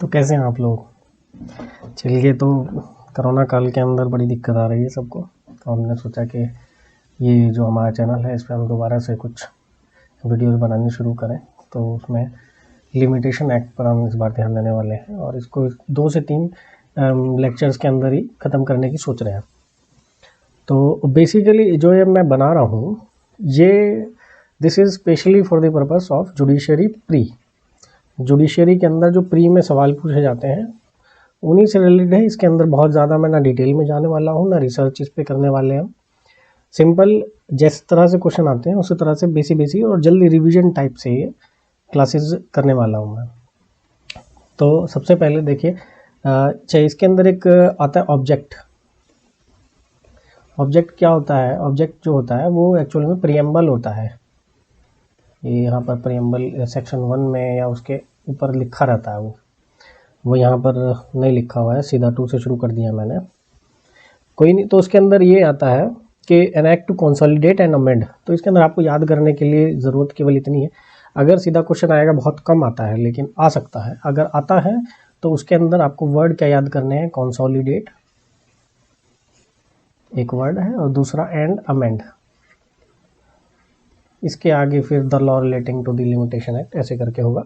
तो कैसे हैं आप लोग? चलिए, तो कोरोना काल के अंदर बड़ी दिक्कत आ रही है सबको, तो हमने सोचा कि ये जो हमारा चैनल है इस पर हम दोबारा से कुछ वीडियोस बनानी शुरू करें। तो उसमें लिमिटेशन एक्ट पर हम इस बार ध्यान देने वाले हैं और इसको 2 से 3 लेक्चर्स के अंदर ही ख़त्म करने की सोच रहे हैं। तो बेसिकली जो ये मैं बना रहा हूँ ये this is specially for the purpose of judiciary pre. Judiciary के अंदर जो प्री में सवाल पूछे जाते हैं उन्हीं से रिलेटेड है। इसके अंदर बहुत ज़्यादा मैं ना डिटेल में जाने वाला हूँ, ना रिसर्च इस पे करने वाले हैं। सिंपल जिस तरह से क्वेश्चन आते हैं उसी तरह से बेसिक और जल्दी रिवीजन टाइप से ये क्लासेस करने वाला हूँ मैं। तो सबसे पहले देखिए, चाहे इसके अंदर एक आता है ऑब्जेक्ट। ऑब्जेक्ट क्या होता है? ऑब्जेक्ट जो होता है वो एक्चुअल में प्रीएम्बल होता है। ये यहाँ पर प्रीएम्बल सेक्शन 1 में या उसके ऊपर लिखा रहता है, वो यहाँ पर नहीं लिखा हुआ है, सीधा 2 से शुरू कर दिया मैंने, कोई नहीं। तो उसके अंदर ये आता है कि an act to consolidate and amend. तो इसके अंदर आपको याद करने के लिए ज़रूरत केवल इतनी है, अगर सीधा क्वेश्चन आएगा, बहुत कम आता है लेकिन आ सकता है, अगर आता है तो उसके अंदर आपको वर्ड क्या याद करने हैं? कंसोलिडेट एक वर्ड है और दूसरा एंड अमेंड। इसके आगे फिर the law relating to the limitation act, ऐसे करके होगा,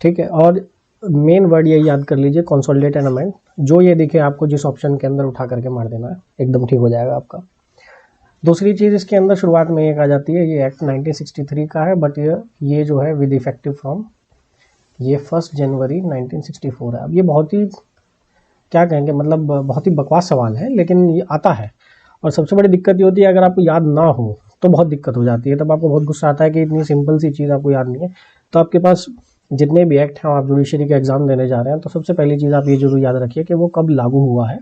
ठीक है। और मेन वर्ड ये याद कर लीजिए, कंसोलिडेट एंड अमेंड। जो ये दिखे आपको जिस ऑप्शन के अंदर उठा करके मार देना है, एकदम ठीक हो जाएगा आपका। दूसरी चीज़ इसके अंदर शुरुआत में एक आ जाती है, ये एक्ट 1963 का है, बट ये जो है विद इफेक्टिव फ्रॉम ये 1 जनवरी 1964 है। अब ये बहुत ही क्या कहेंगे, मतलब बहुत ही बकवास सवाल है, लेकिन ये आता है। और सबसे बड़ी दिक्कत ये होती है अगर आपको याद ना हो तो बहुत दिक्कत हो जाती है, तब आपको बहुत गुस्सा आता है कि इतनी सिंपल सी चीज़ आपको याद नहीं है। तो आपके पास जितने भी एक्ट हैं, आप जुडिशरी का एग्ज़ाम देने जा रहे हैं, तो सबसे पहली चीज़ आप ये जरूर याद रखिए कि वो कब लागू हुआ है।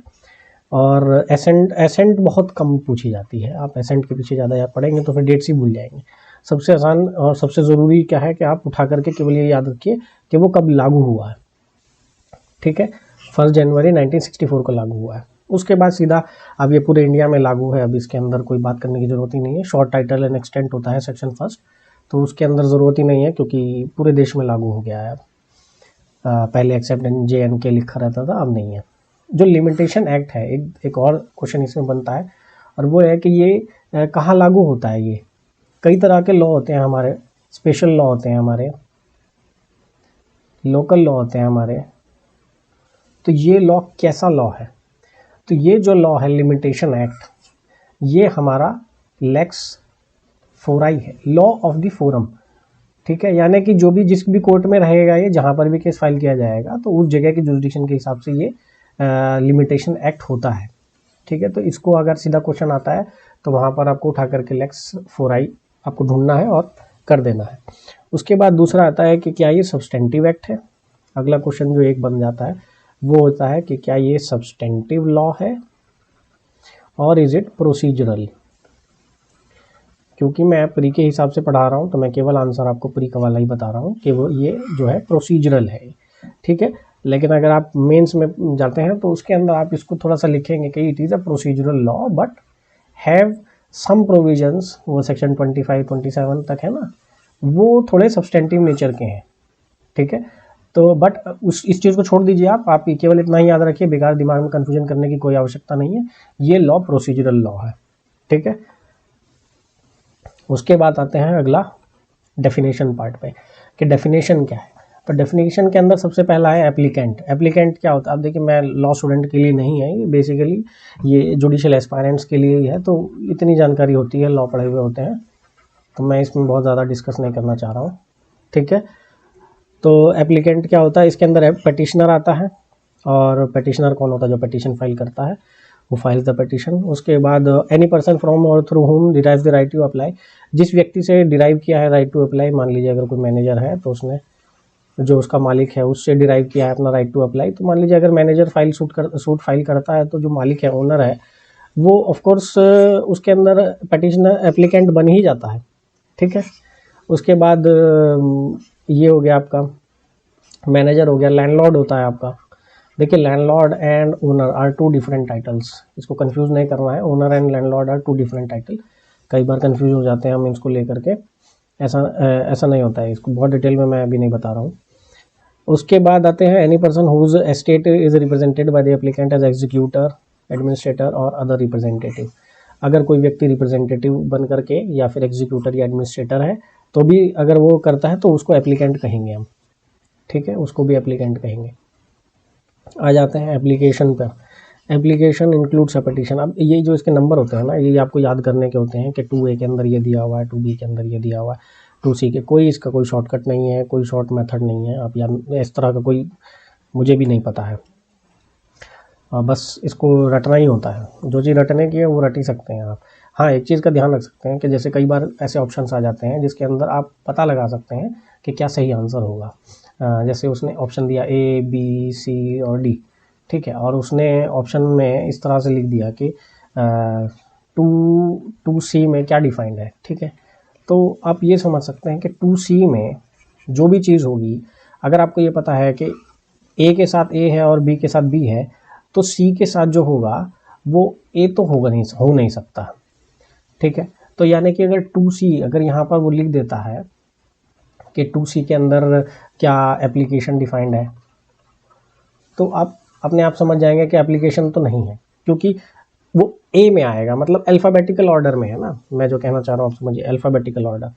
और एसेंट बहुत कम पूछी जाती है, आप एसेंट के पीछे ज़्यादा याद पढ़ेंगे तो फिर डेट्स ही भूल जाएंगे। सबसे आसान और सबसे ज़रूरी क्या है कि आप उठा करके केवल ये याद रखिए कि वो कब लागू हुआ है, ठीक है। 1 जनवरी 1964 को लागू हुआ है। उसके बाद सीधा अब ये पूरे इंडिया में लागू है, अब इसके अंदर कोई बात करने की ज़रूरत ही नहीं है। शॉर्ट टाइटल एंड एक्सटेंट होता है सेक्शन 1, तो उसके अंदर ज़रूरत ही नहीं है क्योंकि पूरे देश में लागू हो गया है। पहले एक्सेप्ट इन JNK लिखा रहता था, अब नहीं है। जो लिमिटेशन एक्ट है, एक और क्वेश्चन इसमें बनता है, और वो है कि ये कहाँ लागू होता है। ये कई तरह के लॉ होते हैं हमारे, स्पेशल लॉ होते हैं हमारे, लोकल लॉ होते हैं हमारे। तो ये लॉ कैसा लॉ है? तो ये जो लॉ है लिमिटेशन एक्ट, ये हमारा लेक्स फोराई है, लॉ ऑफ द फोरम, ठीक है। यानी कि जो भी जिस भी कोर्ट में रहेगा, ये जहाँ पर भी केस फाइल किया जाएगा, तो उस जगह की जुरिडिक्शन के हिसाब से ये लिमिटेशन एक्ट होता है, ठीक है। तो इसको अगर सीधा क्वेश्चन आता है तो वहाँ पर आपको उठा करके लेक्स फोराई आपको ढूंढना है और कर देना है। उसके बाद दूसरा आता है कि क्या ये सब्सटेंटिव एक्ट है। अगला क्वेश्चन जो एक बन जाता है वो होता है कि क्या ये सब्सटेंटिव लॉ है और इज इट प्रोसीजरल। क्योंकि मैं प्री के हिसाब से पढ़ा रहा हूँ तो मैं केवल आंसर आपको प्री का वाला ही बता रहा हूँ कि वो ये जो है प्रोसीजरल है, ठीक है। लेकिन अगर आप मेंस में जाते हैं तो उसके अंदर आप इसको थोड़ा सा लिखेंगे कि it is a procedural law but have some provisions, वो सेक्शन 25-27 तक है ना, वो थोड़े सब्सटेंटिव नेचर के हैं, ठीक है। तो बट इस चीज़ को छोड़ दीजिए, आप केवल इतना ही याद रखिए, बेकार दिमाग में कन्फ्यूजन करने की कोई आवश्यकता नहीं है। ये लॉ प्रोसीजरल लॉ है, ठीक है। उसके बाद आते हैं अगला डेफिनेशन पार्ट पे कि डेफिनेशन क्या है। तो डेफिनेशन के अंदर सबसे पहला है एप्लीकेंट। एप्लीकेंट क्या होता है? अब देखिए, मैं लॉ स्टूडेंट के लिए नहीं है, ये बेसिकली ये जुडिशियल एस्पायरेंट्स के लिए ही है, तो इतनी जानकारी होती है, लॉ पढ़े हुए होते हैं, तो मैं इसमें बहुत ज़्यादा डिस्कस नहीं करना चाह रहा हूँ, ठीक है। तो एप्लीकेंट क्या होता है? इसके अंदर पेटिशनर आता है, और पेटिशनर कौन होता है? जो पेटिशन फाइल करता है, वो फाइल्स द पेटिशन। उसके बाद any person from or through whom derive the right to apply. जिस व्यक्ति से डिराइव किया है राइट टू अप्लाई, मान लीजिए अगर कोई मैनेजर है तो उसने जो उसका मालिक है उससे डिराइव किया है अपना राइट टू अप्लाई। तो मान लीजिए अगर मैनेजर सूट फाइल करता है, तो जो मालिक है, ओनर है, वो ऑफकोर्स उसके अंदर पेटिशनर एप्लीकेंट बन ही जाता है, ठीक है। उसके बाद ये हो गया आपका मैनेजर हो गया। लैंडलॉर्ड होता है आपका। देखिए, landlord and owner are 2 different titles, इसको कंफ्यूज नहीं करना है। Owner and landlord are 2 different title. कई बार कंफ्यूज हो जाते हैं हम इसको लेकर के, ऐसा नहीं होता है, इसको बहुत डिटेल में मैं अभी नहीं बता रहा हूँ। उसके बाद आते हैं any person whose estate is represented by the applicant as executor, administrator or other representative. अगर कोई व्यक्ति रिप्रेजेंटेटिव बन करके या फिर एग्जीक्यूटर या एडमिनिस्ट्रेटर है तो भी अगर वो करता है तो उसको एप्लीकेंट कहेंगे हम, ठीक है, उसको भी एप्लीकेंट कहेंगे। आ जाते हैं एप्लीकेशन पर। Application includes a petition. अब ये जो इसके नंबर होते हैं ना, ये आपको याद करने के होते हैं कि 2A के अंदर ये दिया हुआ है, 2B के अंदर ये दिया हुआ है, 2C के, कोई इसका कोई शॉर्टकट नहीं है, कोई शॉर्ट मेथड नहीं है। आप याद इस तरह का कोई, मुझे भी नहीं पता है, बस इसको रटना ही होता है। जो चीज़ रटने की है वो रट ही सकते हैं आप। हाँ, एक चीज़ का ध्यान रख सकते हैं कि जैसे कई बार ऐसे ऑप्शंस आ जाते हैं जिसके अंदर आप पता लगा सकते हैं कि क्या सही आंसर होगा। जैसे उसने ऑप्शन दिया A, B, C और D, ठीक है, और उसने ऑप्शन में इस तरह से लिख दिया कि 2C में क्या डिफाइंड है, ठीक है। तो आप ये समझ सकते हैं कि 2C में जो भी चीज़ होगी, अगर आपको ये पता है कि A के साथ A है और B के साथ B है, तो C के साथ जो होगा वो A तो हो नहीं सकता, ठीक है। तो यानी कि अगर 2C अगर यहाँ पर वो लिख देता है कि 2C के अंदर क्या एप्लीकेशन डिफाइंड है, तो आप अपने आप समझ जाएंगे कि एप्लीकेशन तो नहीं है, क्योंकि वो A में आएगा, मतलब अल्फ़ाबेटिकल ऑर्डर में है ना। मैं जो कहना चाह रहा हूँ आप समझिए, अल्फ़ाबेटिकल ऑर्डर।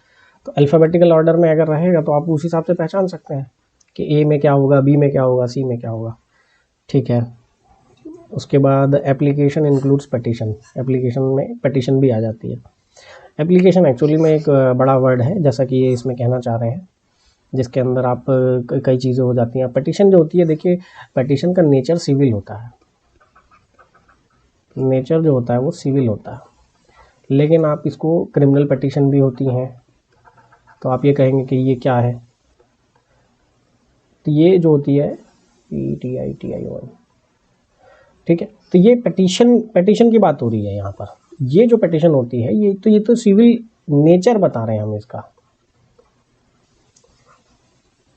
तो अल्फ़ाबेटिकल ऑर्डर में अगर रहेगा तो आप उस हिसाब से पहचान सकते हैं कि A में क्या होगा, B में क्या होगा, C में क्या होगा, ठीक है। उसके बाद एप्लीकेशन इंक्लूड्स पटिशन। एप्लीकेशन में पटिशन भी आ जाती है। एप्लीकेशन एक्चुअली में एक बड़ा वर्ड है, जैसा कि ये इसमें कहना चाह रहे हैं, जिसके अंदर आप कई चीज़ें हो जाती हैं। पटिशन जो होती है, देखिए पटिशन का नेचर सिविल होता है, नेचर जो होता है वो सिविल होता है, लेकिन आप इसको क्रिमिनल पटिशन भी होती हैं। तो आप ये कहेंगे कि ये क्या है, तो ये जो होती है PTITION, ठीक है। तो ये पटिशन की बात हो रही है यहाँ पर। ये जो पटिशन होती है ये तो सिविल नेचर बता रहे हैं हम इसका,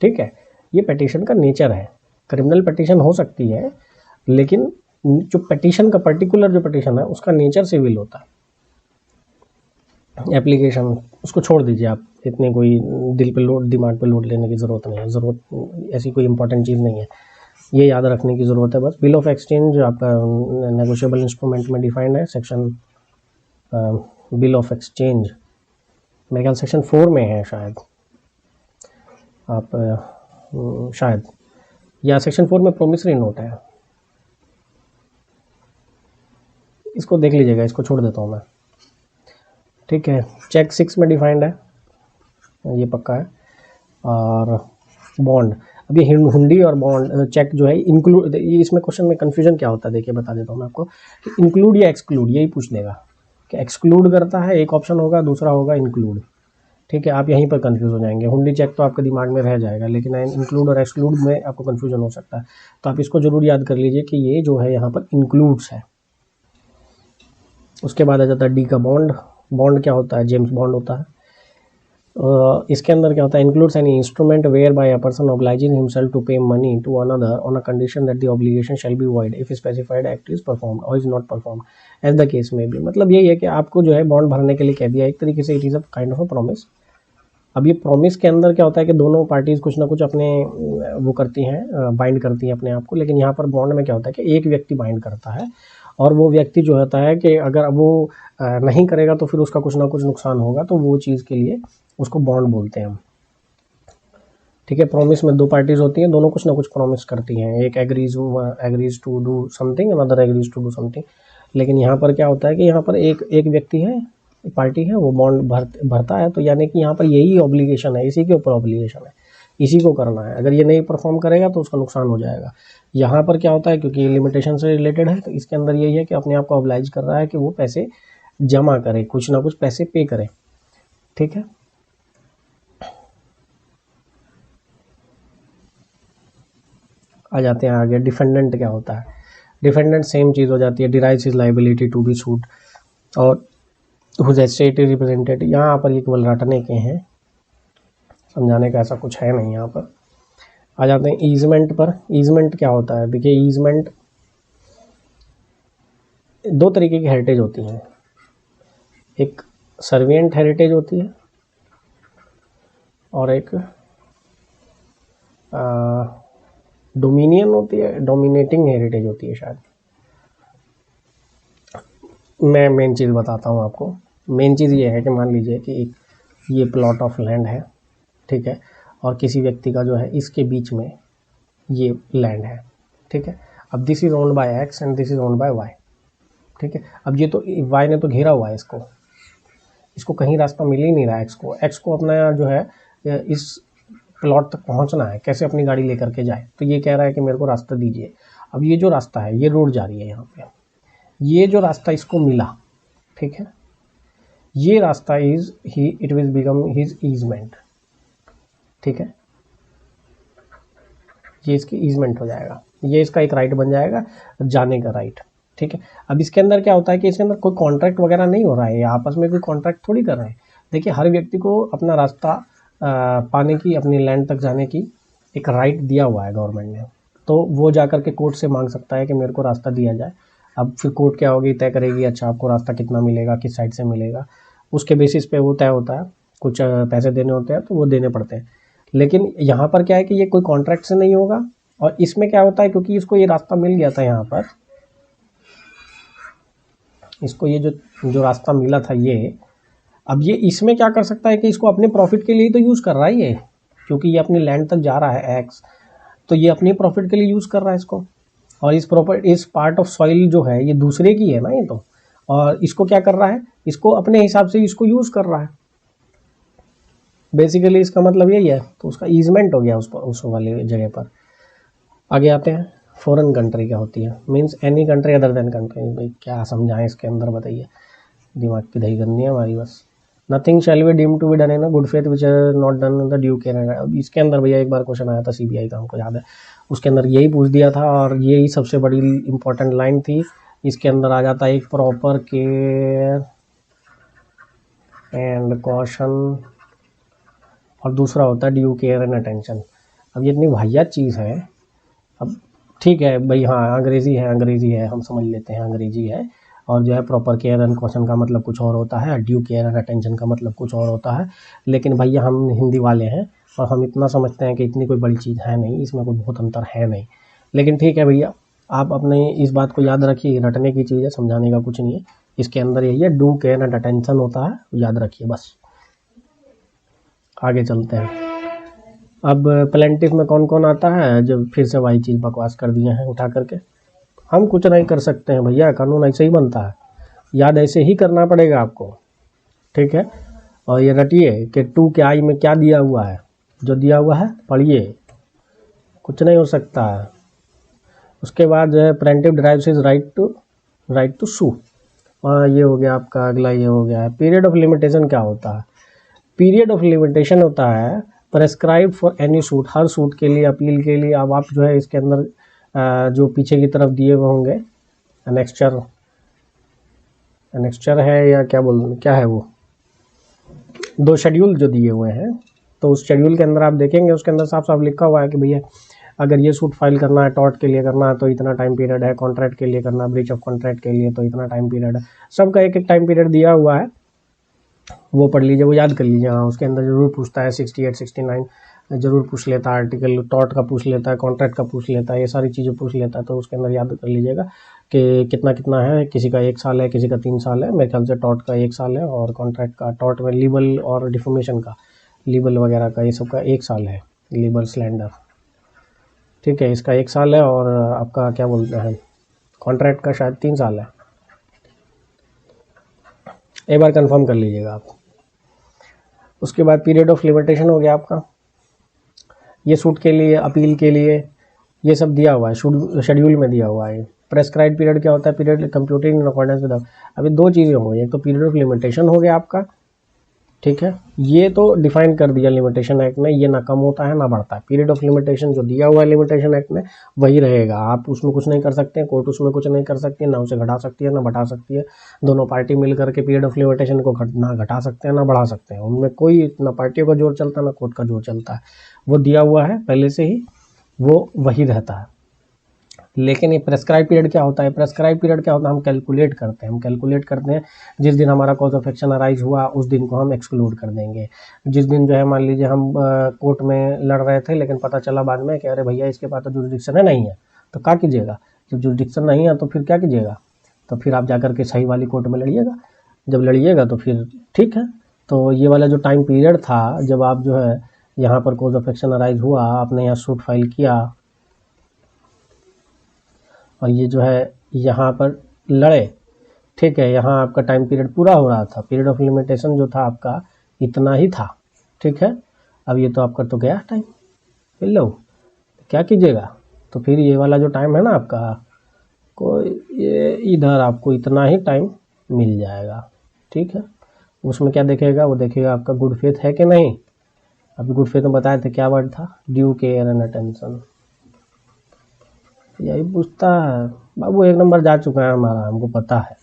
ठीक है। ये पटिशन का नेचर है। क्रिमिनल पटिशन हो सकती है, लेकिन जो पटिशन का पर्टिकुलर जो पटिशन है उसका नेचर सिविल होता है। एप्लीकेशन उसको छोड़ दीजिए आप, इतने कोई दिल पे लोड, दिमाग पे लोड लेने की ज़रूरत नहीं है, ज़रूरत ऐसी कोई इंपॉर्टेंट चीज़ नहीं है, ये याद रखने की ज़रूरत है बस। बिल ऑफ एक्सचेंज आपका नेगोशिएबल इंस्ट्रूमेंट में डिफाइंड है, सेक्शन बिल ऑफ एक्सचेंज मेरे ख्याल सेक्शन 4 में है शायद, आप शायद, या सेक्शन 4 में प्रोमिसरी नोट है, इसको देख लीजिएगा, इसको छोड़ देता हूँ मैं, ठीक है। चेक 6 में डिफाइंड है, ये पक्का है। और बॉन्ड, अब ये हुंडी और बॉन्ड चेक जो है इंक्लूड, ये इसमें क्वेश्चन में कन्फ्यूजन क्या होता है, देखिए बता देता हूँ मैं आपको कि इंक्लूड या एक्सक्लूड, यही पूछ लेगा कि एक्सक्लूड करता है, एक ऑप्शन होगा, दूसरा होगा इंक्लूड, ठीक है। आप यहीं पर कंफ्यूज हो जाएंगे। हुंडी चेक तो आपके दिमाग में रह जाएगा, लेकिन इंक्लूड और एक्सक्लूड में आपको कन्फ्यूजन हो सकता है। तो आप इसको जरूर याद कर लीजिए कि ये जो है यहाँ पर इंक्लूड्स है। उसके बाद आ जाता है डी का बॉन्ड। बॉन्ड क्या होता है, जेम्स बॉन्ड होता है। इसके अंदर क्या होता है, includes any instrument whereby a person obliging himself to pay money to another on a condition that the obligation shall be void if specified act is performed or is not performed as the case में भी। मतलब यही है कि आपको जो है bond भरने के लिए कह दिया, एक तरीके से it is a kind of a promise. अब ये प्रॉमिस के अंदर क्या होता है कि दोनों पार्टीज कुछ ना कुछ अपने वो करती हैं, बाइंड करती हैं अपने आप को, लेकिन यहाँ पर बॉन्ड में क्या होता है कि एक व्यक्ति बाइंड करता है, और वो व्यक्ति जो होता है कि अगर वो नहीं करेगा तो फिर उसका कुछ ना कुछ नुकसान होगा, तो वो चीज़ के लिए उसको बॉन्ड बोलते हैं हम, ठीक है। प्रॉमिस में दो पार्टीज होती हैं, दोनों कुछ ना कुछ प्रॉमिस करती हैं, एक agrees to do something, another agrees to do something. लेकिन यहाँ पर क्या होता है कि यहाँ पर एक व्यक्ति है, पार्टी है, वो बॉन्ड भरता है, तो यानी कि यहाँ पर यही ऑब्लिगेशन है, इसी के ऊपर ऑब्लिगेशन है, इसी को करना है। अगर ये नहीं परफॉर्म करेगा तो उसका नुकसान हो जाएगा। यहाँ पर क्या होता है, क्योंकि ये लिमिटेशन से रिलेटेड है, तो इसके अंदर यही है कि अपने आप को ऑब्लाइज कर रहा है कि वो पैसे जमा करे, कुछ ना कुछ पैसे पे करे, ठीक है। आ जाते हैं आगे, डिफेंडेंट क्या होता है। डिफेंडेंट सेम चीज़ हो जाती है, derives his liability to be sued और हुज एस्टेट इज रिप्रेजेंटेड। यहाँ पर ये केवल रटने के हैं, समझाने का ऐसा कुछ है नहीं। यहाँ पर आ जाते हैं ईजमेंट पर। ईजमेंट क्या होता है, देखिए ईजमेंट दो तरीके की हेरिटेज होती हैं, एक सर्विएंट हेरिटेज होती है और एक डोमिनियन होती है, डोमिनेटिंग हेरिटेज होती है शायद। मैं मेन चीज़ बताता हूँ आपको। मेन चीज़ ये है कि मान लीजिए कि एक ये प्लॉट ऑफ लैंड है, ठीक है, और किसी व्यक्ति का जो है इसके बीच में ये लैंड है, ठीक है। अब this is owned by X and this is owned by Y, ठीक है। अब ये तो वाई ने तो घेरा हुआ है इसको कहीं रास्ता मिल ही नहीं रहा है। एक्स को अपना जो है इस प्लॉट तक पहुंचना है, कैसे अपनी गाड़ी लेकर के जाए, तो ये कह रहा है कि मेरे को रास्ता दीजिए। अब ये जो रास्ता है, ये रोड जा रही है यहाँ पे, ये जो रास्ता इसको मिला, ठीक है, ये रास्ता it will become his easement, ठीक है, ये इसकी ईजमेंट हो जाएगा, ये इसका एक राइट बन जाएगा, जाने का राइट, ठीक है। अब इसके अंदर क्या होता है कि इसके अंदर कोई कॉन्ट्रैक्ट वगैरह नहीं हो रहा है, आपस में कोई कॉन्ट्रैक्ट थोड़ी कर रहे हैं। देखिए, हर व्यक्ति को अपना रास्ता पाने की, अपनी लैंड तक जाने की एक राइट दिया हुआ है गवर्नमेंट ने, तो वो जा कर के कोर्ट से मांग सकता है कि मेरे को रास्ता दिया जाए। अब फिर कोर्ट क्या होगी, तय करेगी, अच्छा आपको रास्ता कितना मिलेगा, किस साइड से मिलेगा, उसके बेसिस पे वो तय होता है। कुछ पैसे देने होते हैं तो वो देने पड़ते हैं। लेकिन यहाँ पर क्या है कि ये कोई कॉन्ट्रैक्ट से नहीं होगा, और इसमें क्या होता है, क्योंकि इसको ये रास्ता मिल गया था यहाँ पर, इसको ये जो रास्ता मिला था ये, अब ये इसमें क्या कर सकता है कि इसको अपने प्रॉफिट के लिए तो यूज़ कर रहा है ये, क्योंकि ये अपनी लैंड तक जा रहा है एक्स, तो ये अपनी प्रॉफिट के लिए यूज़ कर रहा है इसको। और इस पार्ट ऑफ सॉइल जो है ये दूसरे की है ना ये तो, और इसको क्या कर रहा है, इसको अपने हिसाब से इसको यूज़ कर रहा है। बेसिकली इसका मतलब यही है, तो उसका ईजमेंट हो गया उस वाली जगह पर। आगे आते हैं, फॉरेन कंट्री क्या होती है, means any country other than country. भाई क्या समझाएं इसके अंदर, बताइए, दिमाग की दही करनी है हमारी बस। Nothing shall be deem to be done in a good faith which not done in the due care. अब इसके अंदर भैया एक बार क्वेश्चन आया था सीबीआई का, हमको याद है, उसके अंदर यही पूछ दिया था, और यही सबसे बड़ी इंपॉर्टेंट लाइन थी। इसके अंदर आ जाता है एक प्रॉपर केयर एंड कॉशन, और दूसरा होता है ड्यू केयर एंड अटेंशन। अब ये इतनी वाहियात चीज़ है। अब ठीक है भाई, हाँ अंग्रेज़ी है, हम समझ लेते हैं अंग्रेज़ी है, और जो है प्रॉपर केयर एंड कॉशन का मतलब कुछ और होता है, ड्यू केयर एंड अटेंशन का मतलब कुछ और होता है। लेकिन भैया हम हिंदी वाले हैं, और हम इतना समझते हैं कि इतनी कोई बड़ी चीज़ है नहीं, इसमें कोई बहुत अंतर है नहीं। लेकिन ठीक है भैया, आप अपने इस बात को याद रखिए, रटने की चीज़ है, समझाने का कुछ नहीं है। इसके अंदर यही है, ड्यू केयर एंड अटेंशन होता है, याद रखिए बस। आगे चलते हैं। अब प्लेंटिफ में कौन कौन आता है, जब फिर से वही चीज़ बकवास कर दिए हैं उठा करके। हम कुछ नहीं कर सकते हैं भैया, कानून ऐसे ही बनता है, याद ऐसे ही करना पड़ेगा आपको, ठीक है। और ये रटिए कि 2 के आई में क्या दिया हुआ है, जो दिया हुआ है पढ़िए, कुछ नहीं हो सकता है। उसके बाद जो है plaintiff derives his right to sue, और ये हो गया आपका अगला, ये हो गया है पीरियड ऑफ लिमिटेशन। क्या होता है, पीरियड ऑफ लिमिटेशन होता है prescribe for any suit, her suit के लिए, अपील के लिए। अब आप जो है इसके अंदर जो पीछे की तरफ दिए हुए होंगे एनेक्स्चर है, या क्या है वो, 2 शेड्यूल जो दिए हुए हैं, तो उस शेड्यूल के अंदर आप देखेंगे, उसके अंदर साफ साफ लिखा हुआ है कि भैया अगर ये सूट फाइल करना है, टॉर्ट के लिए करना है तो इतना टाइम पीरियड है, कॉन्ट्रैक्ट के लिए करना है, ब्रीच ऑफ कॉन्ट्रैक्ट के लिए तो इतना टाइम पीरियड है, सबका एक एक टाइम पीरियड दिया हुआ है। वो पढ़ लीजिए, वो याद कर लीजिए। हाँ, उसके अंदर ज़रूर पूछता है 68 69 ज़रूर पूछ लेता है, आर्टिकल टॉर्ट का पूछ लेता है, कॉन्ट्रैक्ट का पूछ लेता है, ये सारी चीज़ें पूछ लेता है। तो उसके अंदर याद कर लीजिएगा कि कितना कितना है, किसी का 1 साल है, किसी का 3 साल है। मेरे ख्याल से टॉर्ट का 1 साल है, और कॉन्ट्रैक्ट का, टॉर्ट में लीबल और डिफॉर्मेशन का, लीबल वगैरह का, ये सब का 1 साल है, लीबल स्लैंडर, ठीक है, इसका 1 साल है। और आपका क्या बोलते हैं, कॉन्ट्रैक्ट का शायद 3 साल है। एक बार कंफर्म कर लीजिएगा आप। उसके बाद पीरियड ऑफ लिमिटेशन हो गया आपका, ये सूट के लिए, अपील के लिए, ये सब दिया हुआ है, शेड्यूल में दिया हुआ है। प्रेस्क्राइब पीरियड क्या होता है, period computing in accordance with, अभी 2 चीज़ें हो गई, एक तो पीरियड ऑफ लिमिटेशन हो गया आपका, ठीक है, ये तो डिफाइन कर दिया लिमिटेशन एक्ट ने, ये ना कम होता है ना बढ़ता है। पीरियड ऑफ लिमिटेशन जो दिया हुआ है लिमिटेशन एक्ट में वही रहेगा, आप उसमें कुछ नहीं कर सकते हैं, कोर्ट उसमें कुछ नहीं कर सकती है, ना उसे घटा सकती है ना बढ़ा सकती है। दोनों पार्टी मिल करके पीरियड ऑफ लिमिटेशन को ना घटा सकते हैं ना बढ़ा सकते हैं, उनमें कोई ना पार्टियों का जोर चलता है ना कोर्ट का जोर चलता है। वो दिया हुआ है पहले से ही, वो वही रहता है। लेकिन ये प्रेस्क्राइब पीरियड क्या होता है, प्रेस्क्राइब पीरियड क्या होता है, हम कैलकुलेट करते हैं जिस दिन हमारा कॉज ऑफ एक्शन अराइज हुआ उस दिन को हम एक्सक्लूड कर देंगे। जिस दिन जो है मान लीजिए हम कोर्ट में लड़ रहे थे लेकिन पता चला बाद में कि अरे भैया इसके पास तो जुरिडिक्शन है नहीं है, तो क्या कीजिएगा, जब जुरिडिक्शन नहीं है तो फिर क्या कीजिएगा, तो फिर आप जाकर के सही वाली कोर्ट में लड़िएगा। जब लड़िएगा तो फिर ठीक है। तो ये वाला जो टाइम पीरियड था जब आप जो है यहाँ पर कॉज ऑफ एक्शन अराइज हुआ, आपने यहाँ सूट फाइल किया और ये जो है यहाँ पर लड़े, ठीक है, यहाँ आपका टाइम पीरियड पूरा हो रहा था, पीरियड ऑफ लिमिटेशन जो था आपका इतना ही था, ठीक है। अब ये तो आपका तो गया टाइम, फिर लो क्या कीजिएगा, तो फिर ये वाला जो टाइम है ना आपका, कोई ये इधर आपको इतना ही टाइम मिल जाएगा, ठीक है। उसमें क्या देखेगा, वो देखेगा आपका गुड फेथ है कि नहीं। अभी गुड फेथ में बताए थे क्या वर्ड था, ड्यू केयर एंड अटेंशन, यही पूछता है बाबू। एक नंबर जा चुका है हमारा, हमको पता है,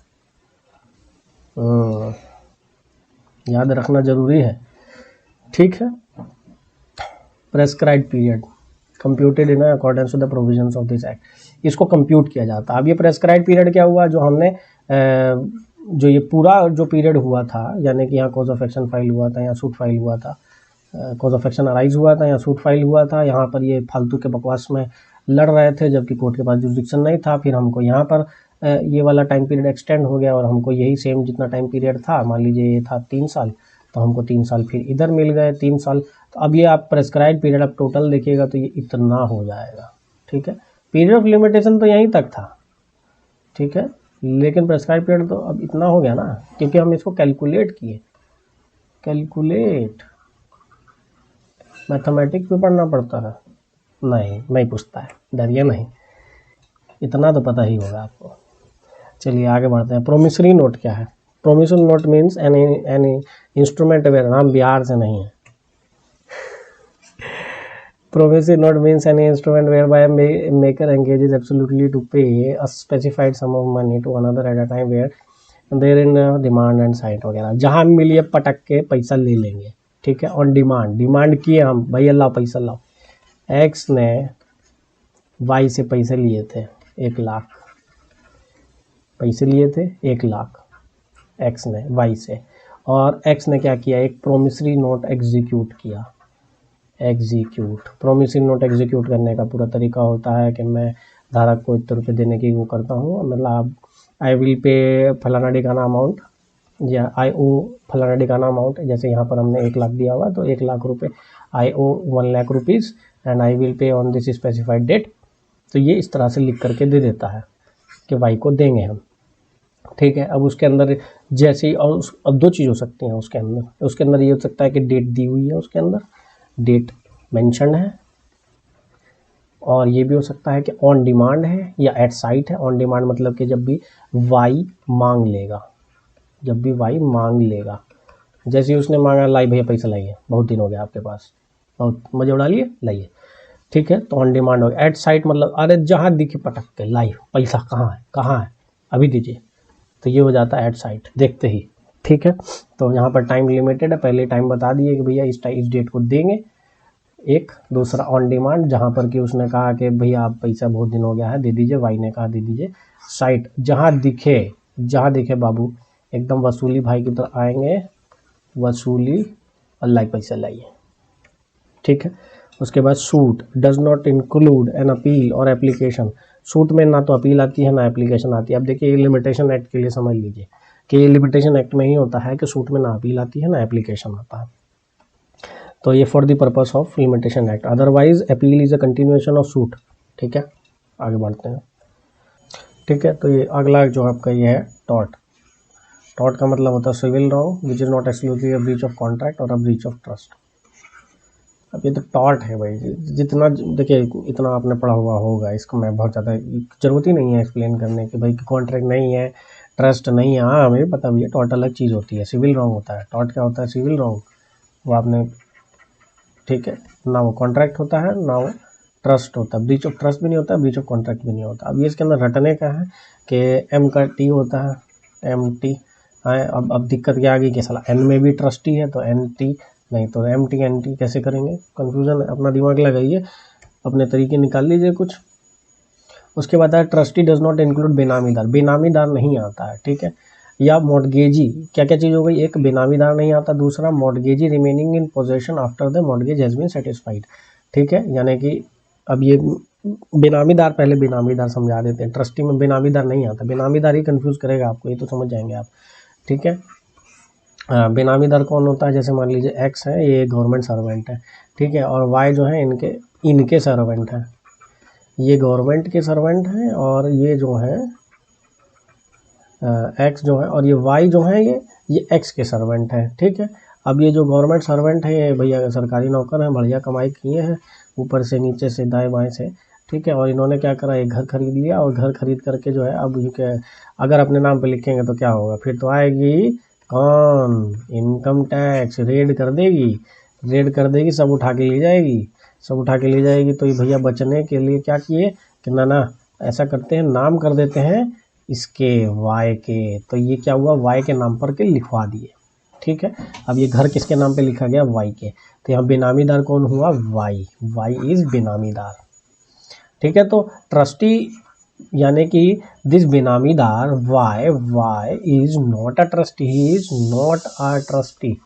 याद रखना जरूरी है, ठीक है। Prescribed period computed in accordance to the provisions of this act, इसको कंप्यूट किया जाता है। अब ये प्रेस्क्राइब्ड पीरियड क्या हुआ, जो हमने जो ये पूरा जो पीरियड हुआ था, यानी कि यहाँ कॉज ऑफ एक्शन फाइल हुआ था, यहाँ सूट फाइल हुआ था, कॉज ऑफ एक्शन अराइज हुआ था, यहाँ सूट फाइल हुआ था, यहाँ पर ये फालतू के बकवास में लड़ रहे थे जबकि कोर्ट के पास जुरिडिक्शन नहीं था। फिर हमको यहाँ पर ये वाला टाइम पीरियड एक्सटेंड हो गया और हमको यही सेम जितना टाइम पीरियड था, मान लीजिए ये था 3 साल, तो हमको 3 साल फिर इधर मिल गए 3 साल। तो अब ये आप प्रेस्क्राइब पीरियड आप टोटल देखिएगा तो ये इतना हो जाएगा, ठीक है। पीरियड ऑफ लिमिटेशन तो यहीं तक था, ठीक है, लेकिन प्रेस्क्राइब पीरियड तो अब इतना हो गया ना, क्योंकि हम इसको कैलकुलेट किए। कैलकुलेट मैथमेटिक्स में पढ़ना पड़ता है, नहीं पूछता है, डरिए नहीं, इतना तो पता ही होगा आपको। चलिए आगे बढ़ते हैं। प्रोमिसरी नोट क्या है? Promissory note means any instrument where, नाम बिहार से नहीं है। Promissory note means any instrument whereby a maker engages absolutely to pay a specified sum of money to another at a time where there in demand and sight वगैरह, जहाँ मिलिए पटक के पैसा ले लेंगे, ठीक है। ऑन डिमांड, डिमांड किए हम, भैया लाओ पैसा लाओ। एक्स ने वाई से पैसे लिए थे 1 लाख, पैसे लिए थे 1 लाख एक्स ने वाई से, और एक्स ने क्या किया, एक प्रोमिसरी नोट एग्जीक्यूट किया। एग्जीक्यूट, प्रोमिसरी नोट एग्जीक्यूट करने का पूरा तरीका होता है कि मैं धारक को इतने रुपये देने की वो करता हूँ, मतलब आई विल पे फलाना डिकाना अमाउंट या आई ओ फलाना डिकाना अमाउंट। जैसे यहाँ पर हमने 1 लाख दिया हुआ तो 1 लाख रुपये, I owe 1 lakh rupees and I will pay on this specified date. तो ये इस तरह से लिख करके दे देता है कि वाई को देंगे हम, ठीक है। अब उसके अंदर जैसे ही, और अब 2 चीज़ हो सकती हैं उसके अंदर ये हो सकता है कि डेट दी हुई है, उसके अंदर डेट मेंशन है, और ये भी हो सकता है कि ऑन डिमांड है या एट साइट है। ऑन डिमांड मतलब कि जब भी वाई मांग लेगा, जब भी वाई मांग लेगा, जैसे ही उसने मांगा लाई भैया पैसा लाइए, बहुत दिन हो गया आपके पास, बहुत मजे उड़ा लिए, लाइए, ठीक है, तो ऑन डिमांड हो गया। एट साइट मतलब अरे जहाँ दिखे पटक के लाई, पैसा कहाँ है अभी दीजिए, तो ये हो जाता है एट साइट, देखते ही, ठीक है। तो यहाँ पर टाइम लिमिटेड है, पहले टाइम बता दिए कि भैया इस डेट को देंगे। एक दूसरा ऑन डिमांड, जहाँ पर कि उसने कहा कि भैया आप पैसा बहुत दिन हो गया है दे दीजिए, वाई ने कहा दे दीजिए। साइट, जहाँ दिखे बाबू, एकदम वसूली भाई की तरह आएंगे, वसूली अल्लाह पैसा लाइए, ठीक है। उसके बाद suit does not include an appeal और एप्लीकेशन। सूट में ना तो अपील आती है ना एप्लीकेशन आती है। अब देखिए ये लिमिटेशन एक्ट के लिए समझ लीजिए कि ये लिमिटेशन एक्ट में ही होता है कि सूट में ना अपील आती है ना एप्लीकेशन आता है। तो ये for the purpose of limitation act, otherwise appeal is a continuation of suit, ठीक है। आगे बढ़ते हैं, ठीक है। तो ये अगला जो आपका ये है टॉर्ट। टॉर्ट का मतलब होता है civil wrong which is not exclusively a breach of contract or a breach of trust. अब ये तो टॉर्ट है भाई, जितना देखिए इतना आपने पढ़ा हुआ होगा, इसको मैं बहुत ज़्यादा ज़रूरत ही नहीं है एक्सप्लेन करने की, भाई कॉन्ट्रैक्ट नहीं है, ट्रस्ट नहीं है, हाँ हमें पता भी है। टॉर्ट अलग चीज़ होती है, सिविल रॉन्ग होता है। टॉर्ट क्या होता है, सिविल रॉन्ग, वो आपने, ठीक है, ना वो कॉन्ट्रैक्ट होता है ना वो ट्रस्ट होता है, ब्रीच ऑफ ट्रस्ट भी नहीं होता, ब्रीच ऑफ कॉन्ट्रैक्ट भी नहीं होता। अब ये इसके अंदर रटने का है कि एम का टी होता है, एम टी है। अब दिक्कत क्या आ गई कि साला एन में भी ट्रस्टी है तो एन टी नहीं, तो एम टी एन टी कैसे करेंगे, कन्फ्यूज़न है। अपना दिमाग लगाइए, अपने तरीके निकाल लीजिए कुछ। उसके बाद है ट्रस्टी डज नॉट इंक्लूड बेनामीदार, बेनामीदार नहीं आता है, ठीक है। या मॉर्गेजी, क्या क्या चीज़ हो गई, एक बेनामीदार नहीं आता, दूसरा mortgagee remaining in possession after the mortgage has been satisfied, ठीक है। यानी कि अब ये बेनामीदार, पहले बेनामीदार समझा देते हैं, ट्रस्टी में बेनामीदार नहीं आता, बेनामीदार ही कंफ्यूज करेगा आपको, ये तो समझ जाएंगे आप, ठीक है। बेनामीदार कौन होता है, जैसे मान लीजिए एक्स है, ये गवर्नमेंट सर्वेंट है, ठीक है, और वाई जो है इनके सर्वेंट है, ये गवर्नमेंट के सर्वेंट हैं, और ये जो है एक्स जो है, और ये वाई जो है ये एक्स के सर्वेंट है, ठीक है। अब ये जो गवर्नमेंट सर्वेंट है, ये भैया सरकारी नौकर हैं, बढ़िया कमाई किए हैं ऊपर से नीचे से दाएं बाएं से, ठीक है। और इन्होंने क्या करा, एक घर खरीद लिया, और घर खरीद करके जो है अब ये अगर अपने नाम पे लिखेंगे तो क्या होगा, फिर तो आएगी कौन, इनकम टैक्स, रेड कर देगी, रेड कर देगी, सब उठा के ले जाएगी, सब उठा के ले जाएगी। तो ये भैया बचने के लिए क्या किए कि ना ऐसा करते हैं, नाम कर देते हैं इसके वाई के, तो ये क्या हुआ, वाई के नाम पर के लिखवा दिए, ठीक है। अब ये घर किसके नाम पे लिखा गया, वाई के, तो यहाँ बेनामीदार कौन हुआ, वाई, वाई इज बेनामीदार, ठीक है। तो ट्रस्टी यानी कि this benamidar Y, Y is not a trustee, he is not a trustee,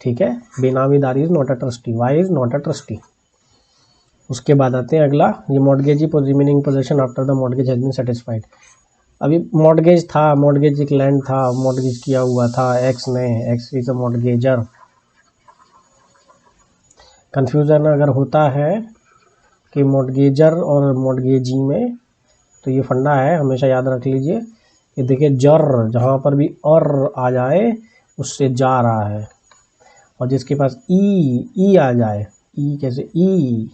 ठीक है। Benamidar is not a trustee, Y is not a trustee. उसके बाद आते हैं अगला, ये mortgagee remaining position after the mortgage has been satisfied. अभी मॉर्गेज था, मॉर्गेज एक लैंड था, मॉर्गेज किया हुआ था एक्स ने, X is a mortgagor. Confusion अगर होता है कि मॉर्गेजर और मॉर्गेजी में, तो ये फंडा है, हमेशा याद रख लीजिए कि देखिए जर जहाँ पर भी और आ जाए उससे जा रहा है, और जिसके पास ई आ जाए, ई कैसे, ई,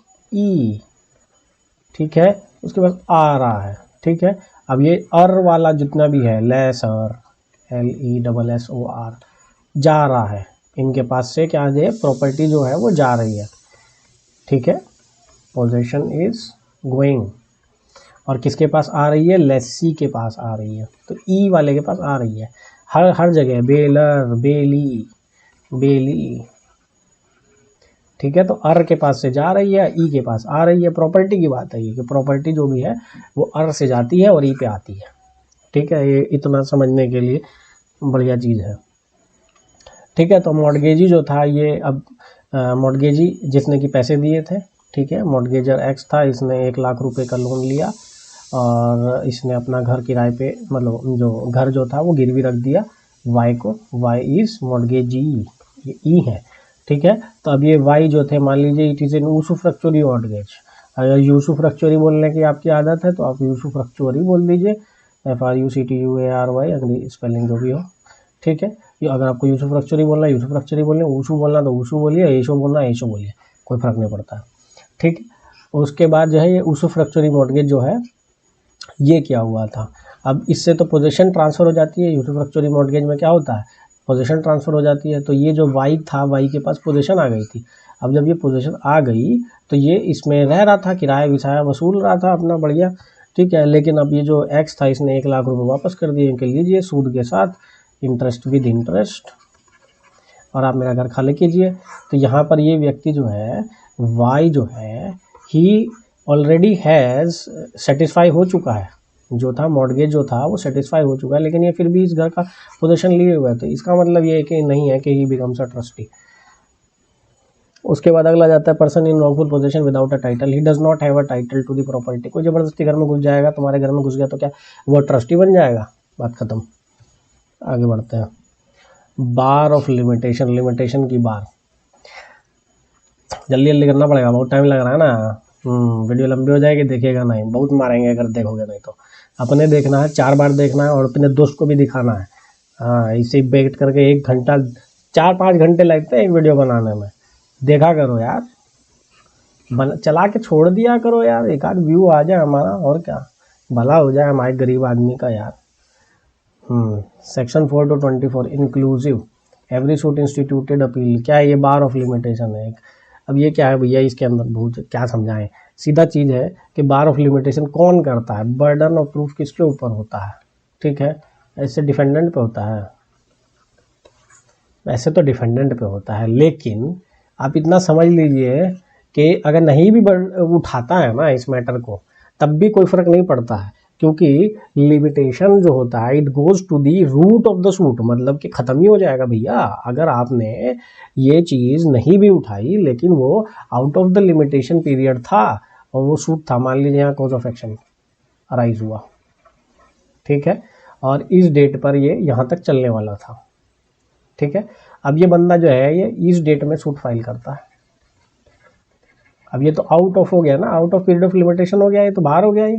ठीक है, उसके पास आ रहा है, ठीक है। अब ये अर वाला जितना भी है, लेसर, LESSOR, जा रहा है, इनके पास से क्या है, प्रॉपर्टी जो है वो जा रही है, ठीक है, पोजेशन इज गोइंग। और किसके पास आ रही है, लेसी के पास आ रही है, तो ई वाले के पास आ रही है, हर जगह, बेलर, बेली, ठीक है। तो अर के पास से जा रही है, ई के पास आ रही है, प्रॉपर्टी की बात है ये, कि प्रॉपर्टी जो भी है वो अर से जाती है और ई पे आती है, ठीक है। ये इतना समझने के लिए बढ़िया चीज़ है, ठीक है। तो मॉर्गेजी जो था ये, अब मॉर्गेजी जिसने कि पैसे दिए थे, ठीक है, मॉर्गेजर एक्स था, इसने 1 लाख रुपए का लोन लिया, और इसने अपना घर किराए पे, मतलब जो घर जो था वो गिरवी रख दिया वाई को, वाई इज मॉर्गेजी, ये ई है, ठीक है। तो अब ये वाई जो थे, मान लीजिए इट इज एन यूसुफ्रक्चुअरी मॉर्गेज, अगर यूसुफ्रक्चुअरी बोलने की आपकी आदत है तो आप यूसुफ्रक्चुअरी बोल दीजिए, FRUCTUARY, अंग्रेजी स्पेलिंग जो भी हो, ठीक है। ये अगर आपको यूसुफ्रक्चुअरी बोलना है यूसुफ्रक्चुअरी बोलिए, ऊशू बोलना तो ऊशू बोलिए, ऐशो बोलना ऐशो बोलिए, कोई फर्क नहीं पड़ता, ठीक। उसके बाद जो है ये यूसुफ्रक्चुअरी मॉर्गेज जो है ये क्या हुआ था, अब इससे तो पोजीशन ट्रांसफ़र हो जाती है, यूसुफ्रक्चुअरी मॉर्गेज में क्या होता है, पोजीशन ट्रांसफ़र हो जाती है। तो ये जो वाई था, वाई के पास पोजीशन आ गई थी, अब जब ये पोजीशन आ गई तो ये इसमें रह रहा था, किराया विसाया वसूल रहा था अपना बढ़िया, ठीक है। लेकिन अब ये जो एक्स था इसने 1 लाख रुपए वापस कर दिए, इनके लीजिए सूद के साथ, इंटरेस्ट विद इंटरेस्ट, और आप मेरा घर खाली कीजिए। तो यहाँ पर ये व्यक्ति जो है, वाई जो है, ही ऑलरेडी हैज़ सेटिस्फाई हो चुका है, जो था मॉर्गेज जो था वो सेटिस्फाई हो चुका है, लेकिन ये फिर भी इस घर का पोजीशन लिए हुआ है, तो इसका मतलब ये है कि नहीं है कि ही बिकम्स अ ट्रस्टी। उसके बाद अगला जाता है person in lawful position without a title, he does not have a title to the property. कोई ज़बरदस्ती घर में घुस जाएगा, तुम्हारे घर में घुस गया तो क्या वो ट्रस्टी बन जाएगा, बात खत्म। आगे बढ़ते हैं, बार ऑफ लिमिटेशन, लिमिटेशन की बार, जल्दी जल्दी करना पड़ेगा, बहुत टाइम लग रहा है ना, वीडियो लंबी हो जाएगी, देखिएगा नहीं, बहुत मारेंगे अगर देखोगे नहीं तो। अपने देखना है, 4 बार देखना है, और अपने दोस्त को भी दिखाना है, हाँ, इसे बैठ करके 1 घंटा 4-5 घंटे लगते हैं एक वीडियो बनाने में, देखा करो यार, चला के छोड़ दिया करो यार, एक आध व्यू आ जाए हमारा, और क्या, भला हो जाए हमारे गरीब आदमी का यार। Section 4 to 24 inclusive, every suit instituted appeal, क्या है ये, बार ऑफ लिमिटेशन है एक। अब ये क्या है भैया, इसके अंदर बहुत क्या समझाएं, सीधा चीज़ है कि बार ऑफ लिमिटेशन कौन करता है, बर्डन ऑफ प्रूफ किसके ऊपर होता है, ठीक है, ऐसे डिफेंडेंट पे होता है, वैसे तो डिफेंडेंट पे होता है, लेकिन आप इतना समझ लीजिए कि अगर नहीं भी उठाता है ना इस मैटर को, तब भी कोई फ़र्क नहीं पड़ता है, क्योंकि लिमिटेशन जो होता है it goes to the root of the suit, मतलब कि ख़त्म ही हो जाएगा भैया। अगर आपने ये चीज़ नहीं भी उठाई लेकिन वो out of the limitation period था और वो सूट था, मान लीजिए यहाँ कॉज ऑफ एक्शन अराइज हुआ, ठीक है, और इस डेट पर ये यहाँ तक चलने वाला था, ठीक है। अब ये बंदा जो है ये इस डेट में सूट फाइल करता है। अब ये तो आउट ऑफ हो गया ना, out of period of limitation हो गया, ये तो बाहर हो गया ये,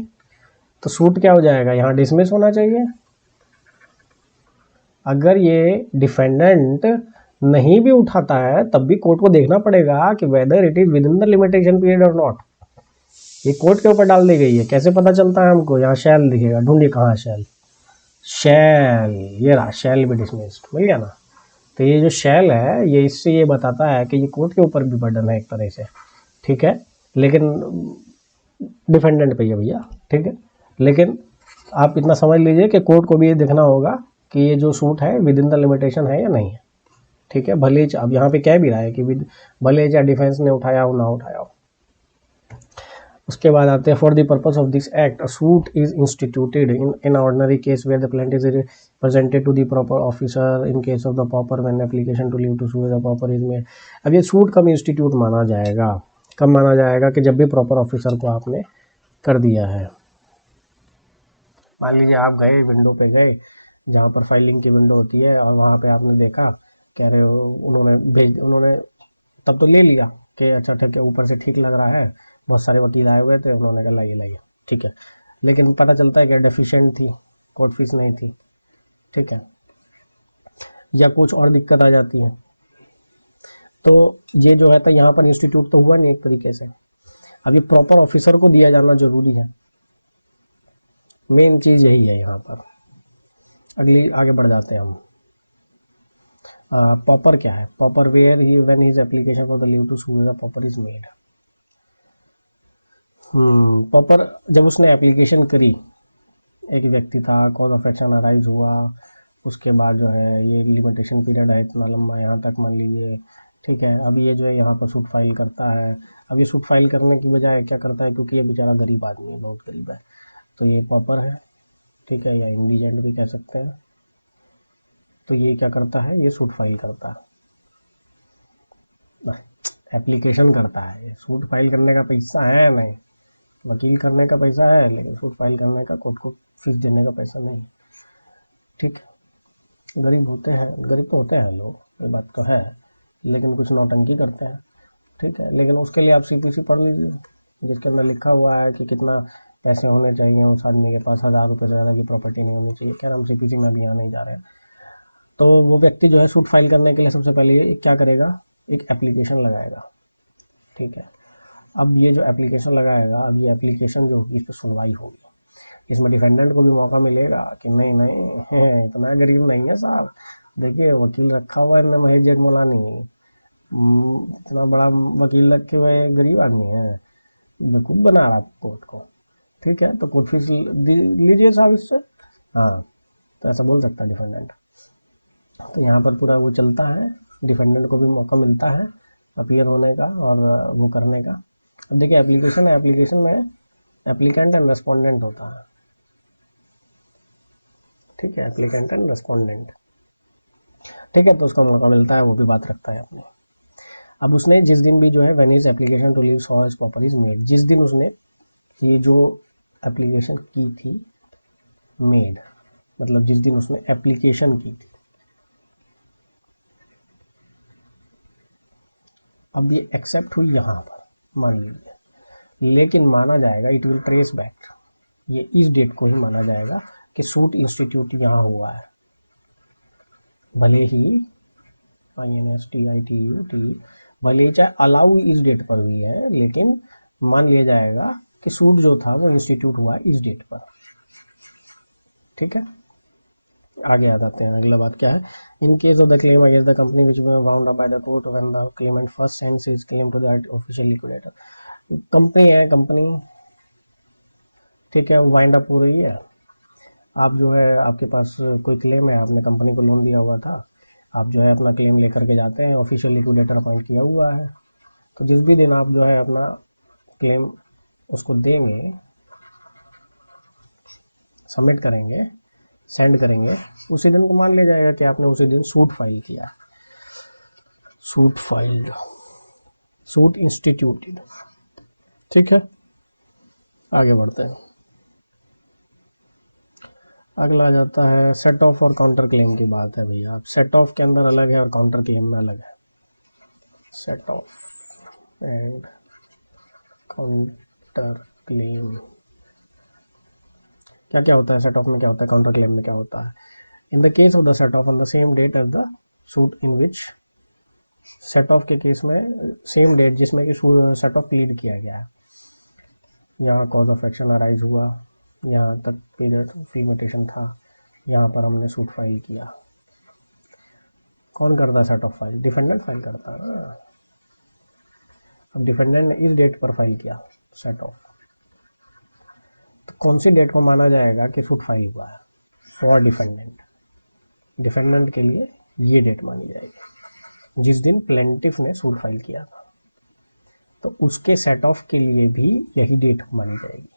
तो सूट क्या हो जाएगा, यहाँ डिसमिस होना चाहिए। अगर ये डिफेंडेंट नहीं भी उठाता है तब भी कोर्ट को देखना पड़ेगा कि whether it is with in the limitation period और नॉट। ये कोर्ट के ऊपर डाल दी गई है। कैसे पता चलता है हमको, यहाँ शैल दिखेगा, ढूंढिए कहाँ है शैल, शैल, ये रहा, शैल भी डिसमिस्ड, मिल गया ना। तो ये जो शैल है ये इससे ये बताता है कि ये कोर्ट के ऊपर भी बर्डन है एक तरह से, ठीक है, लेकिन डिफेंडेंट पे है भैया, ठीक है। लेकिन आप इतना समझ लीजिए कि कोर्ट को भी ये देखना होगा कि ये जो सूट है विद इन द लिमिटेशन है या नहीं है, ठीक है। भले ही अब यहाँ पे कह भी रहा है कि भले चाहे डिफेंस ने उठाया हो ना उठाया हो। उसके बाद आते हैं for the purpose of this act a suit is instituted in ordinary case where the plaintiff is presented to the proper officer in case of the pauper when application to leave to sue the pauper is made. अब ये suit कब institute माना जाएगा, कब माना जाएगा कि जब भी प्रॉपर ऑफिसर को आपने कर दिया है। मान लीजिए आप गए, विंडो पे गए जहाँ पर फाइलिंग की विंडो होती है और वहाँ पे आपने देखा, कह रहे हो उन्होंने तब तो ले लिया कि अच्छा ठीक है, ऊपर से ठीक लग रहा है, बहुत सारे वकील आए हुए थे, उन्होंने कहा लाइए, ठीक है। लेकिन पता चलता है कि डेफिशिएंट थी, कोर्ट फीस नहीं थी, ठीक है, या कुछ और दिक्कत आ जाती है, तो ये जो है तो यहाँ पर इंस्टीट्यूट तो हुआ नहीं एक तरीके से। अब ये प्रॉपर ऑफिसर को दिया जाना जरूरी है, मेन चीज़ यही है यहाँ पर। अगली आगे बढ़ जाते हैं हम। पॉपर क्या है, pauper where he when his application for the leave to sue the pauper is made. Pauper जब उसने एप्लीकेशन करी, एक व्यक्ति था, कॉज ऑफ एक्शन अराइज हुआ, उसके बाद जो है ये लिमिटेशन पीरियड है इतना लंबा यहाँ तक मान लीजिए, ठीक है। अब ये जो है यहाँ पर सूट फाइल करता है। अब ये सूट फाइल करने की बजाय क्या करता है, क्योंकि ये बेचारा गरीब आदमी है, बहुत गरीब है, तो ये पॉपर है, ठीक है, या इंडिजेंट भी कह सकते हैं। तो ये क्या करता है, ये सूट फाइल करता है, एप्लीकेशन करता है। ये सूट फाइल करने का पैसा है नहीं, वकील करने का पैसा है, लेकिन सूट फाइल करने का कोर्ट को फीस देने का पैसा नहीं, ठीक है। गरीब होते हैं, गरीब तो होते हैं लोग, ये बात तो है, लेकिन कुछ नौटंकी करते हैं, ठीक है। लेकिन उसके लिए आप सीपीसी पढ़ लीजिए, जिसके अंदर लिखा हुआ है कि कितना पैसे होने चाहिए उस आदमी के पास, 1000 रुपये से ज़्यादा की प्रॉपर्टी नहीं होनी चाहिए। क्या हम सीपीसी में अभी यहाँ नहीं जा रहे हैं। तो वो व्यक्ति जो है सूट फाइल करने के लिए सबसे पहले क्या करेगा, एक एप्लीकेशन लगाएगा, ठीक है। अब ये जो एप्लीकेशन लगाएगा, अब ये एप्लीकेशन जो होगी इस पर सुनवाई होगी, इसमें डिफेंडेंट को भी मौका मिलेगा कि नहीं इतना गरीब नहीं है साहब, देखिए वकील रखा हुआ है महेश जेठमलानी, इतना बड़ा वकील रखे हुए गरीब आदमी है, बेवकूफ़ बना रहा कोर्ट को, ठीक है, तो कोर्ट फीस लीजिए साहब इससे, हाँ, तो ऐसा बोल सकता है डिफेंडेंट। तो यहाँ पर पूरा वो चलता है, डिफेंडेंट को भी मौका मिलता है अपीयर होने का और वो करने का। अब देखिए एप्लीकेशन है, एप्लीकेशन में एप्लीकेंट एंड रेस्पोंडेंट होता है, ठीक है, एप्लीकेंट एंड रेस्पोंडेंट, ठीक है, तो उसको मौका मिलता है, वो भी बात रखता है अपनी। अब उसने जिस दिन भी जो है when his application to leave saw his property is made, जिस दिन उसने ये जो एप्लीकेशन की थी मेड, मतलब जिस दिन उसने एप्लीकेशन की थी। अब ये एक्सेप्ट हुई यहाँ पर मान लीजिए, लेकिन माना जाएगा इट विल ट्रेस बैक, ये इस डेट को ही माना जाएगा कि सूट इंस्टीट्यूट यहाँ हुआ है, भले ही INSTITUT भले ही चाहे अलाउ इस डेट पर हुई है, लेकिन मान लिया जाएगा कि सूट जो था वो इंस्टीट्यूट हुआ है इस डेट पर, ठीक है। आगे आ जाते हैं, अगला बात क्या है, in case of the claim against the company which bound up by the court when the claimant first sends his claim to the official liquidator. Company है, कंपनी, ठीक है, वो वाइंड अप हो रही है, आप जो है आपके पास कोई क्लेम है, आपने कंपनी को लोन दिया हुआ था, आप जो है अपना क्लेम लेकर के जाते हैं, ऑफिशियल लिक्विडेटर अपॉइंट किया हुआ है, तो जिस भी दिन आप जो है अपना क्लेम उसको देंगे, सबमिट करेंगे, सेंड करेंगे, उसी दिन को मान लिया जाएगा कि आपने उसी दिन सूट फाइल किया, सूट फाइल्ड, सूट इंस्टीट्यूटेड। ठीक है, आगे बढ़ते हैं। अगला आ जाता है सेट ऑफ और काउंटर क्लेम की बात है भैया। अब सेट ऑफ के अंदर अलग है और काउंटर क्लेम में अलग है। Set of and counter claim, क्या क्या होता है सेट ऑफ में, क्या होता है काउंटर क्लेम में, क्या होता है। In the case of the set off on the same date at the suit in which, set off के केस में सेम डेट जिसमें कि सेट ऑफ प्लीड किया गया है, यहाँ कॉज ऑफ एक्शन अराइज हुआ, यहाँ तक पीरियड ऑफ लिमिटेशन था, यहाँ पर हमने सूट फाइल किया। कौन करता है set of file? Defendant file करता है ना। अब डिफेंडेंट ने इस डेट पर फाइल किया सेट ऑफ, तो कौन सी डेट को माना जाएगा कि सूट फाइल हुआ है? फॉर डिफेंडेंट, डिफेंडेंट के लिए ये डेट मानी जाएगी जिस दिन प्लेंटिफ ने सूट फाइल किया था, तो उसके सेट ऑफ के लिए भी यही डेट मानी जाएगी।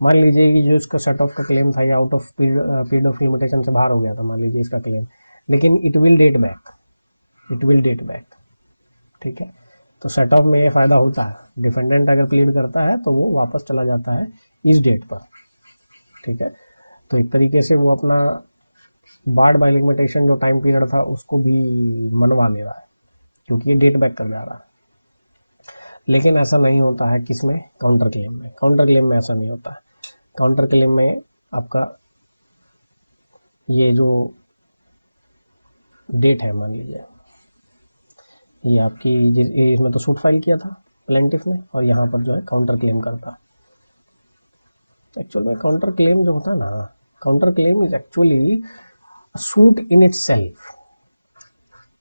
मान लीजिए कि जो इसका सेट ऑफ का क्लेम था ये out of period of limitation से बाहर हो गया था, मान लीजिए इसका क्लेम, लेकिन it will date back, it will date back. ठीक है, तो सेट ऑफ में ये फ़ायदा होता है, डिफेंडेंट अगर प्लीड करता है तो वो वापस चला जाता है इस डेट पर। ठीक है, तो एक तरीके से वो अपना बार्ड बाय लिमिटेशन जो टाइम पीरियड था उसको भी मनवा ले रहा है, क्योंकि ये डेट बैक कर जा रहा है। लेकिन ऐसा नहीं होता है किसमें? काउंटर क्लेम में। काउंटर क्लेम में ऐसा नहीं होता है। काउंटर क्लेम में आपका ये जो डेट है, मान लीजिए ये आपकी इसमें तो सूट फाइल किया था प्लेंटिफ ने, और यहाँ पर जो है काउंटर क्लेम करता। एक्चुअल में काउंटर क्लेम जो होता है ना, counter claim is actually suit in it self.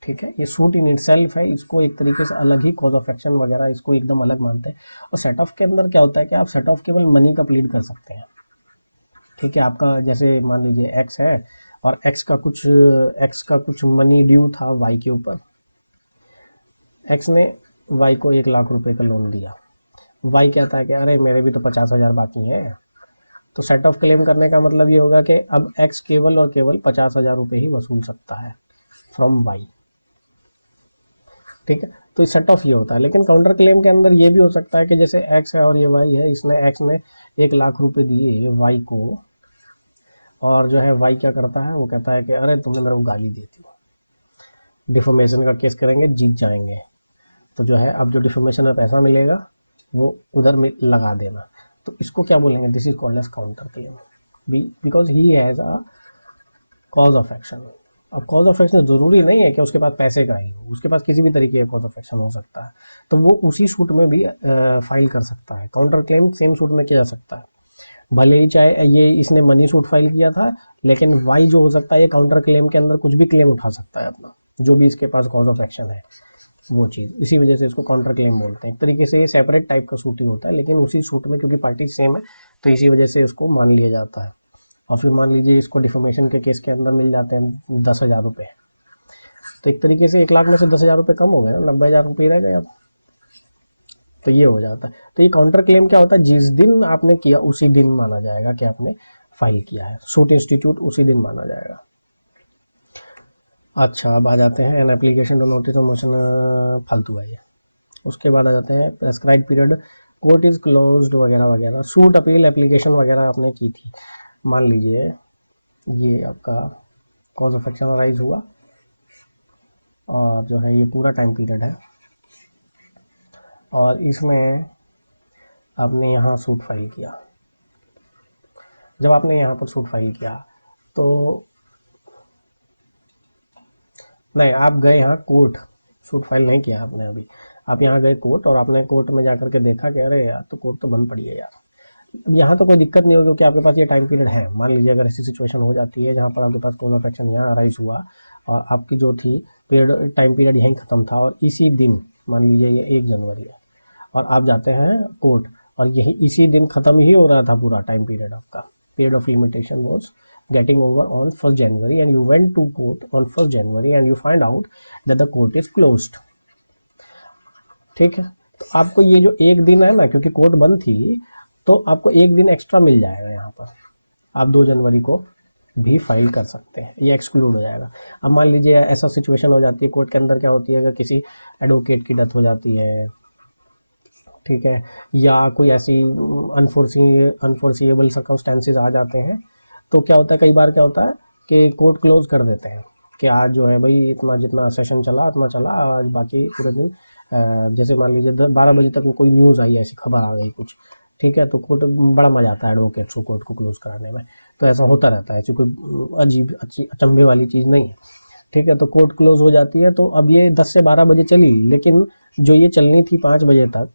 ठीक है, ये सूट इन इट सेल्फ है, इसको एक तरीके से अलग ही कॉज ऑफ एक्शन वगैरह इसको एकदम अलग मानते हैं। और सेट ऑफ के अंदर क्या होता है कि आप सेट ऑफ केवल मनी का प्लीड कर सकते हैं। ठीक है, आपका जैसे मान लीजिए एक्स है और एक्स का कुछ मनी ड्यू था वाई के ऊपर, एक्स ने वाई को 1,00,000 रुपए का लोन दिया, वाई कहता है कि अरे मेरे भी तो 50,000 बाकी हैं, तो सेट ऑफ क्लेम करने का मतलब ये होगा कि अब एक्स केवल और केवल 50,000 रुपये ही वसूल सकता है फ्रॉम वाई। ठीक है, तो सेट ऑफ ये होता है। लेकिन काउंटर क्लेम के अंदर ये भी हो सकता है कि जैसे एक्स है और ये वाई है, एक्स ने 1,00,000 रुपये दिए वाई को, और जो है वाई क्या करता है, वो कहता है कि अरे तुमने मेरे को गाली दी थी, डिफॉर्मेशन का केस करेंगे, जीत जाएंगे, तो जो है अब जो डिफॉर्मेशन में पैसा मिलेगा वो उधर में लगा देना। तो इसको क्या बोलेंगे? This is called as counter claim, because he has a cause of action. अब कॉज ऑफ एक्शन ज़रूरी नहीं है कि उसके पास पैसे का ही हो, उसके पास किसी भी तरीके का कॉज ऑफ एक्शन हो सकता है, तो वो उसी सूट में भी फाइल कर सकता है। काउंटर क्लेम सेम सूट में किया जा सकता है, भले ही चाहे ये इसने मनी सूट फाइल किया था, लेकिन वाई जो हो सकता है ये काउंटर क्लेम के अंदर कुछ भी क्लेम उठा सकता है अपना, जो भी इसके पास कॉज ऑफ एक्शन है वो चीज़, इसी वजह से इसको काउंटर क्लेम बोलते हैं। एक तरीके से ये सेपरेट टाइप का सूट ही होता है, लेकिन उसी सूट में क्योंकि पार्टी सेम है तो इसी वजह से इसको मान लिया जाता है। और फिर मान लीजिए इसको डिफॉर्मेशन के केस के अंदर मिल जाते हैं 10,000 रुपये, तो एक तरीके से 1,00,000 में से 10,000 रुपये कम हो गए ना, 90,000 रुपये रह गए अब, तो ये हो जाता है। तो ये काउंटर क्लेम क्या होता है? जिस दिन आपने किया उसी दिन माना जाएगा कि आपने फाइल किया है, सूट इंस्टीट्यूट उसी दिन माना जाएगा। अच्छा, अब आ जाते हैं an application to notice of motion, फालतू है ये। उसके बाद आ जाते हैं prescribe period, court is closed वगैरह वगैरह। सूट अपील एप्लीकेशन वगैरह आपने की थी, मान लीजिए ये आपका कॉज ऑफ एक्शन अराइज हुआ और जो है ये पूरा टाइम पीरियड है, और इसमें आपने यहाँ सूट फाइल किया। जब आपने यहाँ पर सूट फाइल किया तो नहीं, आप गए यहाँ कोर्ट, सूट फाइल नहीं किया आपने अभी, आप यहाँ गए कोर्ट और आपने कोर्ट में जाकर के देखा कि अरे यार तो कोर्ट तो बंद पड़ी है यार। अब यहाँ तो कोई दिक्कत नहीं होगी क्योंकि आपके पास ये टाइम पीरियड है। मान लीजिए अगर ऐसी सिचुएशन हो जाती है जहाँ पर आपके पास कॉज ऑफ एक्शन यहाँ अराइज हुआ और आपकी जो थी टाइम पीरियड यहीं ख़त्म था, और इसी दिन मान लीजिए ये 1 जनवरी है और आप जाते हैं कोर्ट और यही इसी दिन ख़त्म ही हो रहा था पूरा टाइम पीरियड, आपका period of limitation was getting over on 1st January and you went to court on 1st January and you find out that the court is closed। ठीक है, तो आपको ये जो 1 दिन है ना, क्योंकि कोर्ट बंद थी तो आपको 1 दिन एक्स्ट्रा मिल जाएगा यहाँ पर, आप 2 जनवरी को भी फाइल कर सकते हैं, ये एक्सक्लूड हो जाएगा। अब मान लीजिए ऐसा सिचुएशन हो जाती है कोर्ट के अंदर, क्या होती है, अगर किसी एडवोकेट की डेथ हो जाती है, ठीक है, या कोई ऐसी अनफोर्सिएबल सर्कमस्टेंसेस आ जाते हैं, तो क्या होता है, कई बार क्या होता है कि कोर्ट क्लोज कर देते हैं कि आज जो है भाई इतना जितना सेशन चला उतना चला, आज बाकी पूरे दिन जैसे मान लीजिए 12 बजे तक में कोई न्यूज़ आई, ऐसी खबर आ गई कुछ, ठीक है, तो कोर्ट बड़ा मज़ा आता है एडवोकेट्स को कोर्ट को क्लोज कराने में। तो ऐसा होता रहता है, ऐसी कोई अजीब अच्छी अचंभे वाली चीज़ नहीं है, ठीक है। तो कोर्ट क्लोज हो जाती है, तो अब ये 10 से 12 बजे चली, लेकिन जो ये चलनी थी 5 बजे तक,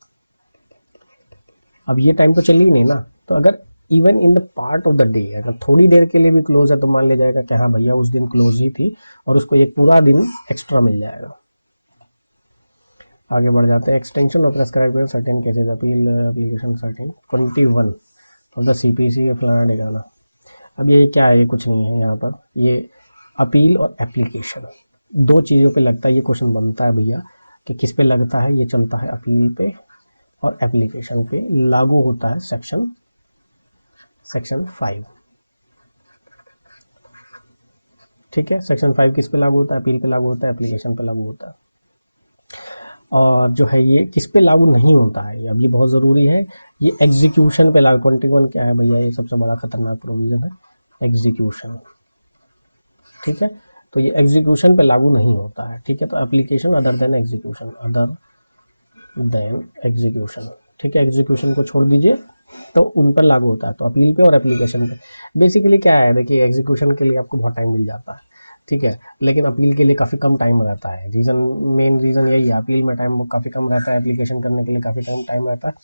अब ये टाइम तो चली ही नहीं ना। तो अगर even in the part of the day अगर थोड़ी देर के लिए भी क्लोज है, तो मान लिया जाएगा कि हाँ भैया उस दिन क्लोज ही थी, और उसको एक पूरा दिन एक्स्ट्रा मिल जाएगा। आगे बढ़ जाते हैं। Extension of prescribe certain cases, appeal application 21 of the CPC फलाना ठिकाना। अब ये क्या है, ये कुछ नहीं है यहाँ पर, ये अपील और एप्लीकेशन दो चीज़ों पे लगता है। ये क्वेश्चन बनता है भैया कि किस पे लगता है, ये चलता है अपील पे और एप्लीकेशन पे, लागू होता है सेक्शन 5, ठीक है। सेक्शन 5 किस पे लागू होता है, अपील पे लागू होता है, एप्लीकेशन पे लागू होता है। और जो है ये किस पे लागू नहीं होता है, अब ये बहुत ज़रूरी है, ये एग्जीक्यूशन पे लागू। 21 क्या है भैया, ये सबसे बड़ा खतरनाक प्रोविज़न है, एग्जीक्यूशन, ठीक है। तो ये एग्जीक्यूशन पे लागू नहीं होता है, ठीक है। तो एप्लीकेशन अदर देन एग्जीक्यूशन, ठीक है, एग्जीक्यूशन को छोड़ दीजिए, तो उन पर लागू होता है। तो अपील पे और एप्लीकेशन पे बेसिकली क्या है, देखिए एग्जीक्यूशन के लिए आपको बहुत टाइम मिल जाता है, ठीक है, लेकिन अपील के लिए काफ़ी कम टाइम रहता है। मेन रीज़न यही है, अपील में टाइम काफ़ी कम रहता है, एप्लीकेशन करने के लिए काफ़ी टाइम रहता है।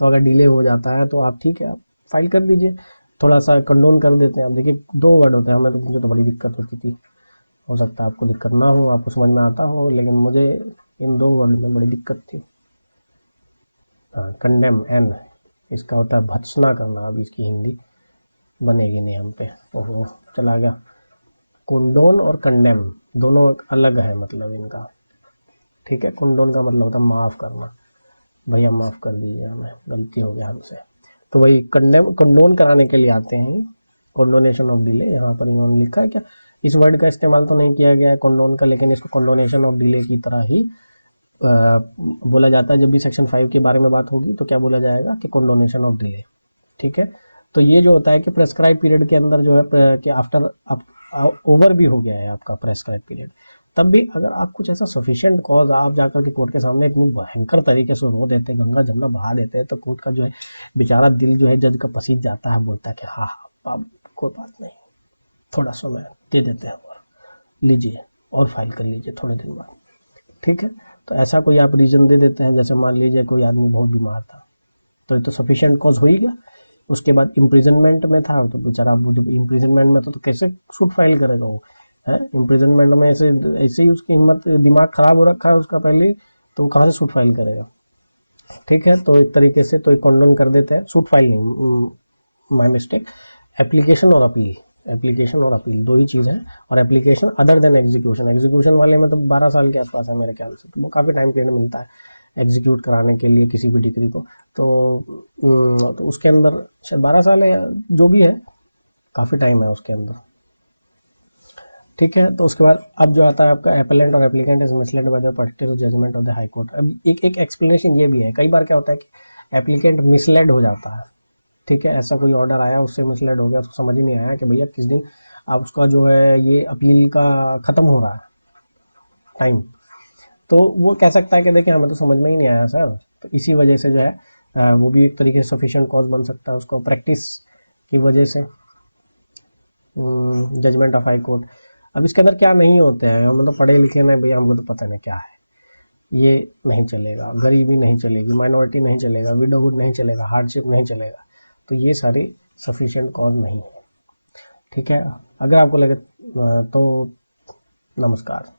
तो अगर डिले हो जाता है तो आप, ठीक है, आप फाइल कर दीजिए, थोड़ा सा कंडोन कर देते हैं। अब देखिए 2 वर्ड होते हैं, हमें तो मुझे तो बड़ी दिक्कत होती थी, हो सकता है आपको दिक्कत ना हो, आपको समझ में आता हो, लेकिन मुझे इन 2 वर्ड में बड़ी दिक्कत थी। हाँ, कंडेम, एन, इसका होता है भत्सना करना। अब इसकी हिंदी बनेगी नहीं हम पे, ओहो चला गया। कुंडोन और कंडेम दोनों अलग है मतलब इनका, ठीक है। कुंडोन का मतलब होता है माफ़ करना, भैया माफ़ कर दीजिए, हमें गलती हो गया हमसे। तो वही कंडोन कराने के लिए आते हैं, कंडोनेशन ऑफ डिले। यहाँ पर इन्होंने लिखा है, क्या इस वर्ड का इस्तेमाल तो नहीं किया गया है कंडोन का, लेकिन इसको कंडोनेशन ऑफ डिले की तरह ही बोला जाता है। जब भी सेक्शन 5 के बारे में बात होगी तो क्या बोला जाएगा कि कंडोनेशन ऑफ डिले, ठीक है। तो ये जो होता है कि प्रेस्क्राइब पीरियड के अंदर जो है कि आफ्टर ओवर भी हो गया है आपका प्रेस्क्राइब पीरियड, तब भी अगर आप कुछ ऐसा सफिशिएंट कॉज आप जाकर के कोर्ट के सामने इतनी भयंकर तरीके से रो देते हैं, गंगा जमुना बहा देते हैं, तो कोर्ट का जो है बेचारा दिल जो है जज का पसीज जाता है, बोलता है कि हाँ हाँ अब कोई बात नहीं, थोड़ा समय दे देते हैं और लीजिए और फाइल कर लीजिए थोड़े दिन बाद, ठीक है। तो ऐसा कोई आप रीज़न दे देते हैं, जैसे मान लीजिए कोई आदमी बहुत बीमार था, तो ये तो सफिशिएंट कॉज हो ही गया। उसके बाद इम्प्रिजनमेंट में था, तो बेचारा वो जब इम्प्रिजनमेंट में तो कैसे सूट फाइल करेगा वो, है इम्प्रिजनमेंट में, ऐसे ही उसकी हिम्मत, दिमाग ख़राब हो रखा है उसका पहले ही, तो वो कहाँ से सूट फाइल करेगा, ठीक है। तो एक तरीके से तो एक कंडोन कर देते हैं, सूट फाइल नहीं, माय मिस्टेक। एप्लीकेशन और अपील दो ही चीज़ हैं, और एप्लीकेशन अदर देन एग्जीक्यूशन वाले में तो 12 साल के आसपास है मेरे ख्याल से, तो वो काफ़ी टाइम पीरियड मिलता है एग्जीक्यूट कराने के लिए किसी भी डिग्री को। तो उसके अंदर शायद 12 साल है या जो भी है, काफ़ी टाइम है उसके अंदर, ठीक है। तो उसके बाद अब जो आता है आपका एपेलेंट और applicant is misled by the particular judgment of the high court. अब एक एक्सप्लेनेशन ये भी है, कई बार क्या होता है कि एप्लीकेंट मिसलेड हो जाता है, ठीक है, ऐसा कोई ऑर्डर आया उससे मिसलेड हो गया, उसको समझ ही नहीं आया कि भैया किस दिन आप उसका जो है ये अपील का ख़त्म हो रहा है टाइम, तो वो कह सकता है कि देखिए हमें तो समझ में ही नहीं आया सर। तो इसी वजह से जो है वो भी एक तरीके से सफिशिएंट कॉज बन सकता है उसको, प्रैक्टिस की वजह से, जजमेंट ऑफ हाई कोर्ट। अब इसके अंदर क्या नहीं होते हैं, हम तो पढ़े लिखे नहीं भैया, हमको तो पता नहीं क्या है, ये नहीं चलेगा, गरीबी नहीं चलेगी, माइनॉरिटी नहीं चलेगा, विडोहुड नहीं चलेगा, हार्डशिप नहीं चलेगा, तो ये सारे सफिशिएंट कॉज नहीं है, ठीक है। अगर आपको लगे तो नमस्कार।